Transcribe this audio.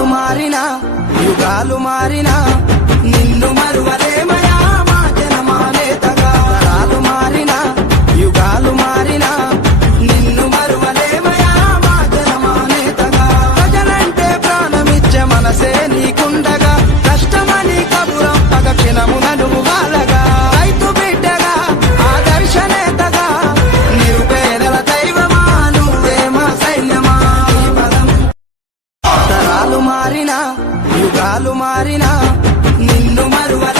తరాలు మారినా యుగాలు మారినా నిన్ను మరువలేమయా మా జనమా నేతగా. తరాలు మారినా యుగాలు మారినా నిన్ను మరువలేమయా మా జనమా నేతగా. ప్రజలంటే ప్రాణమిచ్చే మనసే నీకుండగా కష్టమని కబురంపగ క్షణమున నువ్వు వాలగా. రైతు బిడ్డగా ఆదర్శ నేతగా నిరుపేదల దైవమా నువ్వే మా సైన్యమా. తరాలు మారినా యుగాలు మారినా నిన్ను మరువలే